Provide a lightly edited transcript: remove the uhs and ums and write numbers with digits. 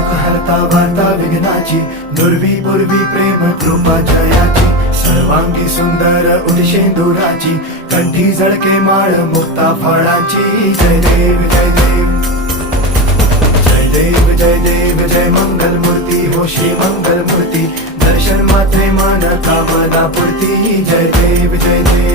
दुःख हरता वार्ता विघ्नाची, दुर्वी पूर्वी प्रेम कृपा जयाची, सर्वांगी सुंदर उदिशेंदुराची, कंठी झळके माळ मुक्ता फळाची. जय देव जय देव जय देव जय देव जय मंगल मूर्ती हो श्री मंगल मूर्ती, दर्शन मात्रे मन कामना पूर्ती. जय देव जय देव